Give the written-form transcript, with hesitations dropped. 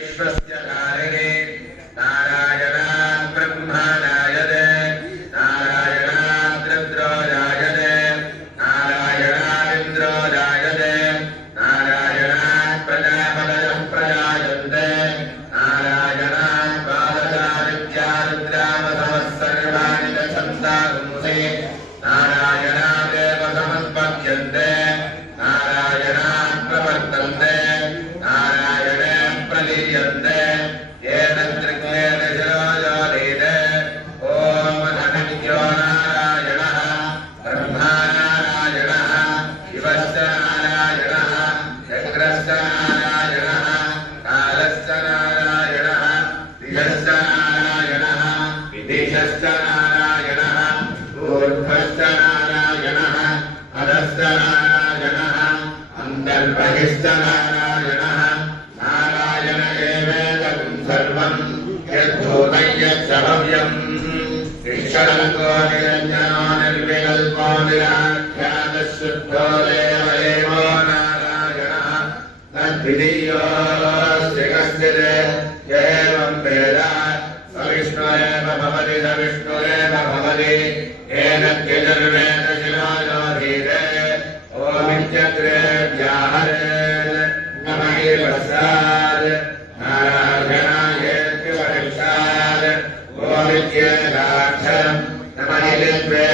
विश्वस्य कारिणे नारायणात् ब्रह्मा जायते नारायणात् रुद्रो जायते नारायणादिन्द्रो जायते नारायणात् प्रजापतयः प्रजायन्ते नारायणात् बालकादित्या रुद्रामसमः सर्वाणि च छन्दागुंसि नारायणादेव समुत्पद्यन्ते नारायणात् प्रवर्तन्ते नारायणे प्रलीयन्ते येन त्रिग्वेन शिरोजोलीते ॐ धनञ्जयो नारायणः ब्रह्मा नारायणः शिवश्च नारायणः चक्रश्च नारायणः कालश्च नारायणः दिशश्च नारायणः विदिशश्च नारायणः ऊर्ध्वश्च नारायणः अधश्च नारायणः अन्तर्बहिश्च नारायणः नारायण एवेदं सर्वं यद्भूतं यच्चभव्यम् ईश्वरको निरञ्जनो निर्विकल्पो निराख्यातः शुद्धो देव एवो नारायणः तद्वितीयोऽस्ति कश्चित् एवं वेद स विष्णुरेव भवति स विष्णुरेव भवति येन त्यजुर्वेद शिवायोधीते ओमित्यग्रे व्याहरेत् नमैवस्यात् नारायणायेत्युपरिक्षात् ओमित्येकाक्षरम् नमैलिद्वे